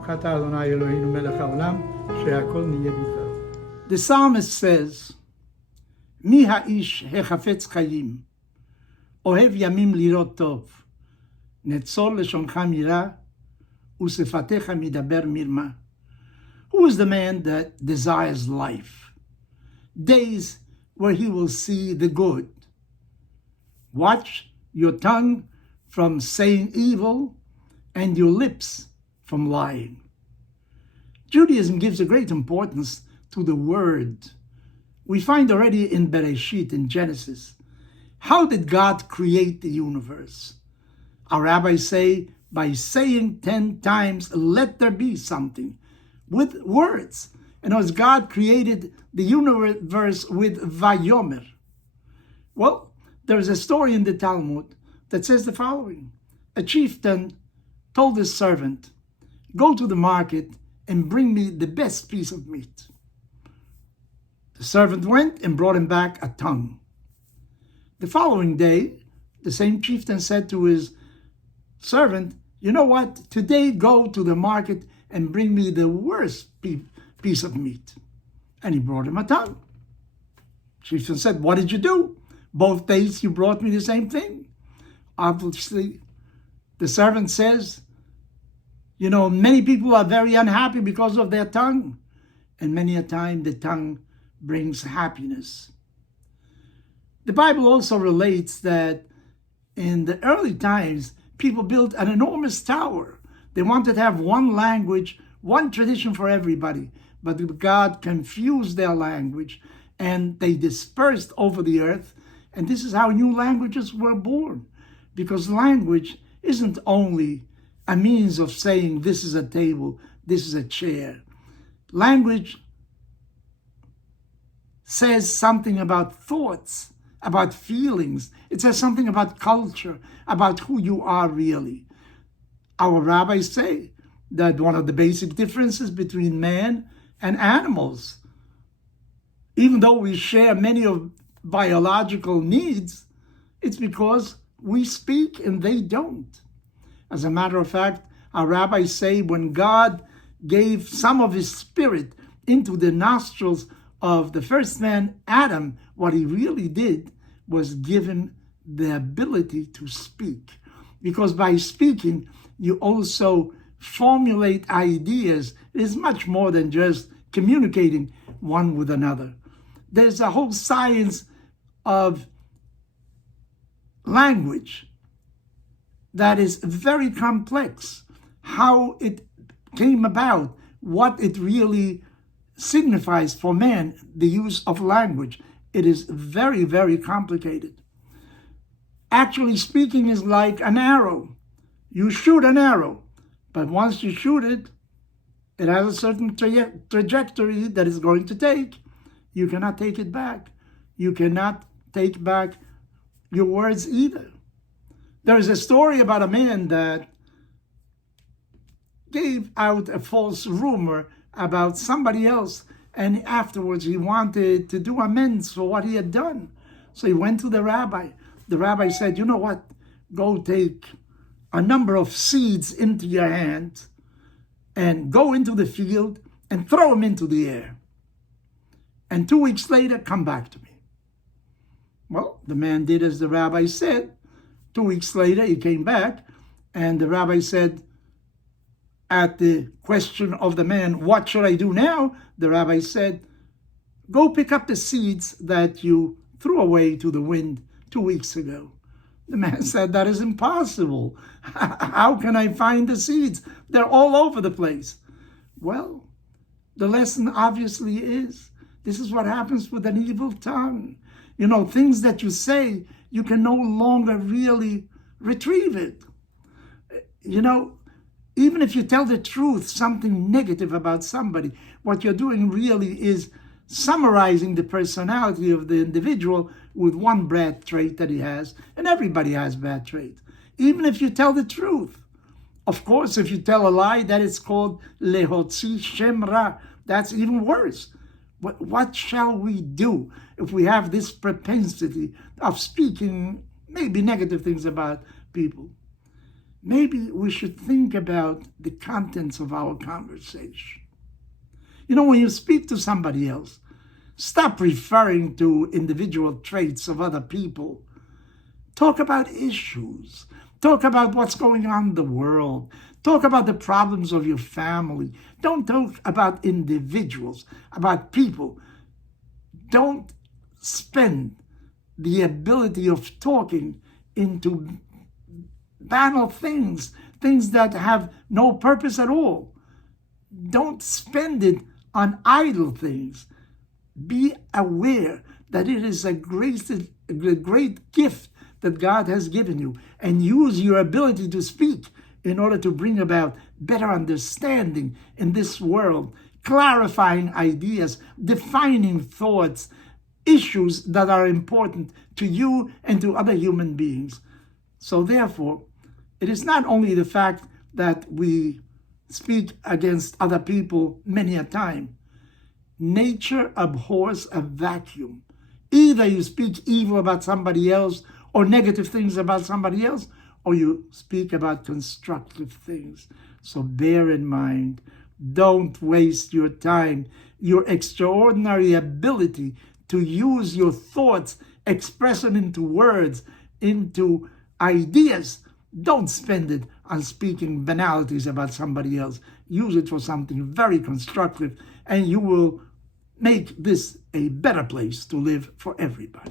ברוך אתה אדוני אלוהינו מלך העולם, שהכל נהיה בדברו. The psalmist says, מי האיש החפץ חיים, אוהב ימים לראות טוב, נצור לשונך מירה, ושפתיך מדבר מרמה. Who is the man that desires life? Days where he will see the good. Watch your tongue from saying evil and your lips from lying. Judaism gives a great importance to the word. We find already in Bereshit, in Genesis, how did God create the universe? Our rabbis say, by saying 10 times, let there be something, with words. And as God created the universe with Vayomer. Well, there's a story in the Talmud that says the following. A chieftain told his servant, go to the market and bring me the best piece of meat. The servant went and brought him back a tongue. The following day, the same chieftain said to his servant, you know what? Today go to the market and bring me the worst piece of meat. And he brought him a tongue. Chieftain said, what did you do? Both days you brought me the same thing. Obviously, the servant says, you know, many people are very unhappy because of their tongue. And many a time the tongue brings happiness. The Bible also relates that in the early times, people built an enormous tower. They wanted to have one language, one tradition for everybody. But God confused their language and they dispersed over the earth. And this is how new languages were born. Because language isn't only a means of saying this is a table, this is a chair. Language says something about thoughts, about feelings. It says something about culture, about who you are really. Our rabbis say that one of the basic differences between man and animals, even though we share many of biological needs, it's because we speak and they don't. As a matter of fact, our rabbis say when God gave some of his spirit into the nostrils of the first man, Adam, what he really did was give him the ability to speak. Because by speaking, you also formulate ideas. It is much more than just communicating one with another. There's a whole science of language that is very complex. How it came about, what it really signifies for man, the use of language. It is very, very complicated. Actually speaking is like an arrow. You shoot an arrow, but once you shoot it, it has a certain trajectory that it's going to take. You cannot take it back. You cannot take back your words either. There is a story about a man that gave out a false rumor about somebody else, and afterwards he wanted to do amends for what he had done. So he went to the rabbi. The rabbi said, you know what? Go take a number of seeds into your hand and go into the field and throw them into the air. And 2 weeks later, come back to me. Well, the man did as the rabbi said. 2 weeks later, he came back, and the rabbi said, at the question of the man, what should I do now? The rabbi said, go pick up the seeds that you threw away to the wind 2 weeks ago. The man said, that is impossible. How can I find the seeds? They're all over the place. Well, the lesson obviously is, this is what happens with an evil tongue. You know, things that you say, you can no longer really retrieve it. You know, even if you tell the truth, something negative about somebody, what you're doing really is summarizing the personality of the individual with one bad trait that he has, and everybody has bad traits. Even if you tell the truth. Of course, if you tell a lie, that is called lehotzi shem ra. That's even worse. What shall we do if we have this propensity of speaking maybe negative things about people? maybe we should think about the contents of our conversation. You know, when you speak to somebody else, stop referring to individual traits of other people. Talk about issues. Talk about what's going on in the world. Talk about the problems of your family. Don't talk about individuals, about people. Don't spend the ability of talking into banal things that have no purpose at all. Don't spend it on idle things. Be aware that it is a great gift that God has given you, and use your ability to speak in order to bring about better understanding in this world, clarifying ideas, defining thoughts, issues that are important to you and to other human beings. So therefore, it is not only the fact that we speak against other people many a time. Nature abhors a vacuum. Either you speak evil about somebody else or negative things about somebody else, or you speak about constructive things. So bear in mind, don't waste your time, your extraordinary ability to use your thoughts, express them into words, into ideas. Don't spend it on speaking banalities about somebody else. Use it for something very constructive, and you will make this a better place to live for everybody.